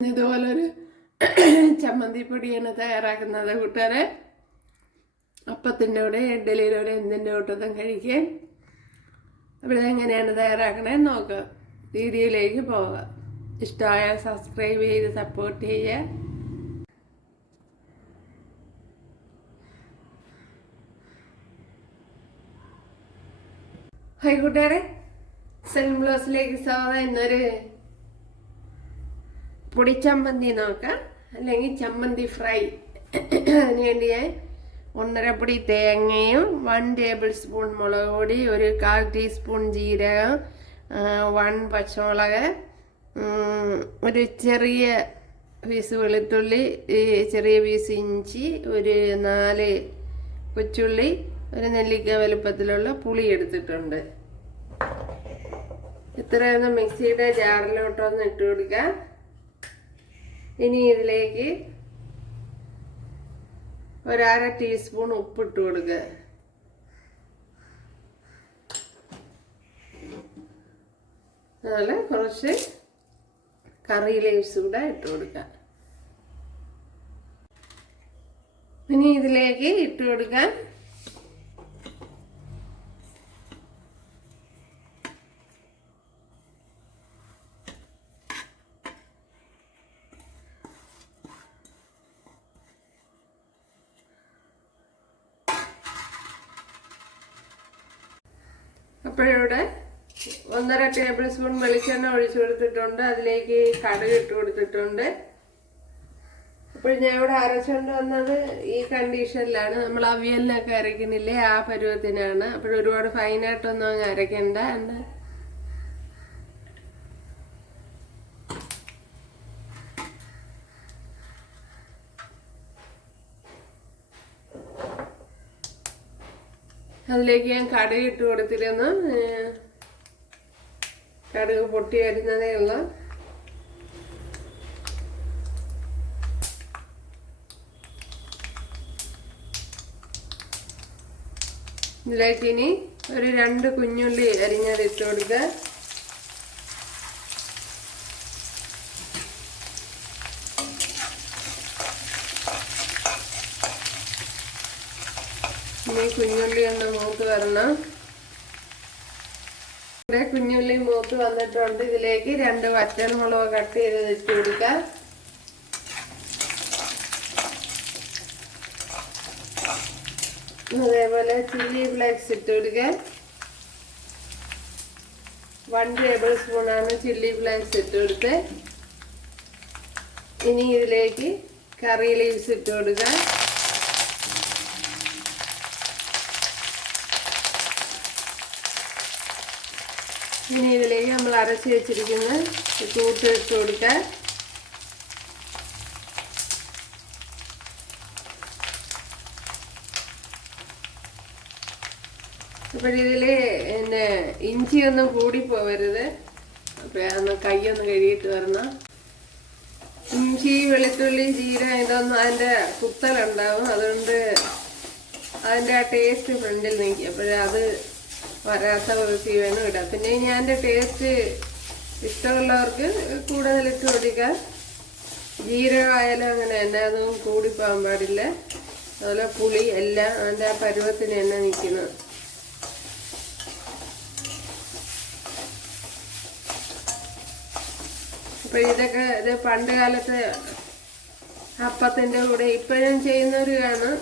ഇതുപോലൊരു ചമ്മന്തിപ്പൊടിയാണ് തയ്യാറാക്കുന്നത് കൂട്ടുകാരെ. അപ്പത്തിന്റെ കൂടെ ഇഡ്ഡലിയുടെ കൂടെ എന്തിന്റെ കൂട്ടത്തും കഴിക്കാൻ. അപ്പോൾ എങ്ങനെയാണ് തയ്യാറാക്കണേ നോക്കുക വീഡിയോയിലേക്ക് പോകാം ഇഷ്ടമായ സബ്സ്ക്രൈബ് ചെയ്ത് സപ്പോർട്ട് ചെയ്യുക. ഹായ് കൂട്ടുകാരെ സെൻ ബ്ലോസിലേക്ക് സ്വാഗതം. ഇന്നൊരു പൊടിച്ചമ്മന്തി നോക്കാം. അല്ലെങ്കിൽ ചമ്മന്തി ഫ്രൈ. അതിനുവേണ്ടി ഞാൻ ഒന്നര പൊടി തേങ്ങയും വൺ ടേബിൾ സ്പൂൺ മുളക് പൊടി ഒരു കാൽ ടീസ്പൂൺ ജീരകം വൺ പച്ചമുളക് ഒരു ചെറിയ പീസ് വെളുത്തുള്ളി ചെറിയ പീസ് ഇഞ്ചി ഒരു നാല് കൊച്ചുള്ളി ഒരു നെല്ലിക്ക വലുപ്പത്തിലുള്ള പുളി എടുത്തിട്ടുണ്ട്. ഇത്രയൊന്ന് മിക്സിയുടെ ജാറിലോട്ടൊന്ന് ഇട്ട് കൊടുക്കാം. ഇനി ഇതിലേക്ക് ഒരര ടീസ്പൂൺ ഉപ്പിട്ട് കൊടുക്കുക അതുപോലെ കുറച്ച് കറി ലീവ്സ് കൂടെ ഇട്ട് കൊടുക്കാം. ഇനി ഇതിലേക്ക് ഇട്ട് കൊടുക്കാൻ അപ്പോഴിവിടെ ഒന്നര ടേബിൾ സ്പൂൺ വെളിച്ചെണ്ണ ഒഴിച്ചു കൊടുത്തിട്ടുണ്ട്. അതിലേക്ക് കടുക് ഇട്ട് കൊടുത്തിട്ടുണ്ട്. അപ്പോൾ ഞാൻ ഇവിടെ അരച്ചുകൊണ്ട് വന്നത് ഈ കണ്ടീഷനിലാണ്. നമ്മൾ അവിയലിനൊക്കെ അരയ്ക്കുന്നില്ലേ? ആ പരുവത്തിനാണ്. അപ്പോൾ ഒരുപാട് ഫൈനായിട്ടൊന്നും അങ്ങ് അരയ്ക്കണ്ട. എന്ന് അതിലേക്ക് ഞാൻ കടുക് ഇട്ട് കൊടുത്തിരുന്നു. കടുക് പൊട്ടി വരുന്നതേ ഉള്ളൂ. ഇതിലേക്ക് ഇനി ഒരു രണ്ട് കുഞ്ഞുള്ളി അരിഞ്ഞത് ഇട്ട് കൊടുക്കുക. ഇനി കുഞ്ഞുള്ളി ഒന്ന് മൂത്ത് വരണം. ഇവിടെ കുഞ്ഞുള്ളി മൂത്ത് വന്നിട്ടുണ്ട്. ഇതിലേക്ക് രണ്ട് വറ്റൻമുളക് കട്ട് ചെയ്ത് ഇട്ട് കൊടുക്കാം. അതേപോലെ ചില്ലി ഫ്ലേക്സ് ഇട്ട് കൊടുക്കാം. വൺ ടേബിൾ സ്പൂണാണ് ചില്ലി ഫ്ലേക്സ് ഇട്ട് കൊടുത്ത്. ഇനി ഇതിലേക്ക് കറി ലീവ്സ് ഇട്ട് കൊടുക്കാം. ഇനി ഇതിലേക്ക് നമ്മൾ അരച്ച് വെച്ചിരിക്കുന്ന കൂട്ട് ഇട്ട് കൊടുക്കാം. അപ്പം ഇതിൽ പിന്നെ ഇഞ്ചിയൊന്നും കൂടി പോവരുത്. അപ്പം ഒന്ന് കൈയൊന്ന് കഴുകിയിട്ട് വരണം. ഇഞ്ചി വെളുത്തുള്ളി ജീരകം ഇതൊന്നും അതിന്റെ കുത്തലുണ്ടാവും. അതുകൊണ്ട് അതിന്റെ ആ ടേസ്റ്റ് ഫ്രണ്ടിൽ നിൽക്കും അപ്പോഴത് വരാത്ത വിധത്തിൽ വേണം ഇടാം. പിന്നെ ഞാൻ ടേസ്റ്റ് ഇഷ്ടമുള്ളവർക്ക് കൂടുതലിട്ട് കൊടുക്കാം. ജീരകമായാലും അങ്ങനെ തന്നെ കൂടി കൂടിപ്പോകാൻ പാടില്ല. അതുപോലെ പുളി എല്ലാം അതിന്റെ ആ പരുവത്തിന് തന്നെ നിൽക്കുന്നത് അപ്പൊ ഇതൊക്കെ ഇത് പണ്ട് കാലത്ത് അപ്പത്തിന്റെ കൂടെ ഇപ്പോഴും ചെയ്യുന്നവർ കാണും.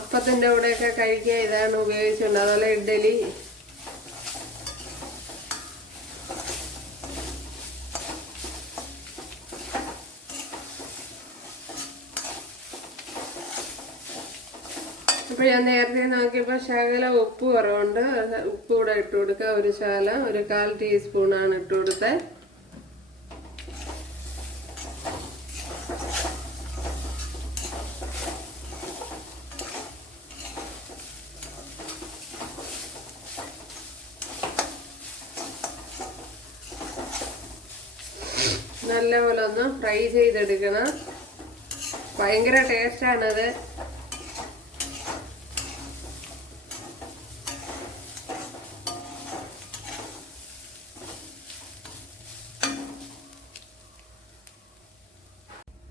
അപ്പത്തിന്റെ കൂടെയൊക്കെ കഴിക്കുക. ഇതാണ് ഉപയോഗിച്ചുകൊണ്ട് അതുപോലെ ഇഡ്ഡലി. അപ്പൊ ഞാൻ നേരത്തെ നോക്കിയപ്പോൾ ശകല ഉപ്പ് കുറവുണ്ട്. ഉപ്പ് കൂടെ ഇട്ട് കൊടുക്കുക. ഒരു ശകലം. ഒരു കാൽ ടീസ്പൂണാണ് ഇട്ട് കൊടുത്തത്. നല്ലപോലെ ഒന്ന് ഫ്രൈ ചെയ്തെടുക്കണം. ഭയങ്കര ടേസ്റ്റാണത്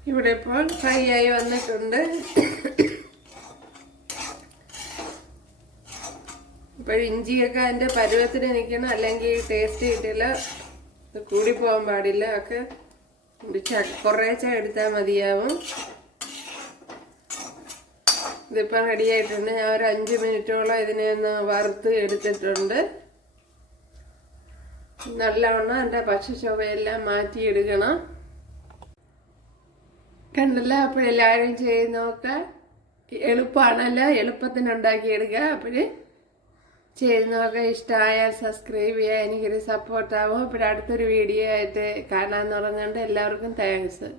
ഇവിടെ ഇപ്പോൾ ഫ്രൈ ആയി വന്നിട്ടുണ്ട്. ഇപ്പോൾ ഇഞ്ചിയൊക്കെ അതിന്റെ പരുവത്തിന് നിൽക്കണം അല്ലെങ്കിൽ ടേസ്റ്റ് കിട്ടില്ല. ഇത് കൂടി പോകാൻ പാടില്ല ഒക്കെ കുറേച്ച എടുത്താൽ മതിയാവും. ഇതിപ്പം റെഡി ആയിട്ടുണ്ട്. ഞാൻ ഒരു അഞ്ച് മിനിറ്റോളം ഇതിനെ ഒന്ന് വറുത്ത് എടുത്തിട്ടുണ്ട്. നല്ലവണ്ണം എന്റെ പക്ഷശോഭയെല്ലാം മാറ്റിയെടുക്കണം. കണ്ടല്ല അപ്പോഴെല്ലാവരും ചെയ്ത് നോക്ക എളുപ്പമാണല്ലോ. ഉണ്ടാക്കിയെടുക്കുക അപ്പോൾ നോക്കാൻ ഇഷ്ടമായാൽ സബ്സ്ക്രൈബ് ചെയ്യുക എനിക്കൊരു സപ്പോർട്ടാവും അപ്പോൾ അടുത്തൊരു വീഡിയോ ആയിട്ട് കാണാമെന്ന് പറഞ്ഞുകൊണ്ട് എല്ലാവർക്കും താങ്ക്സ്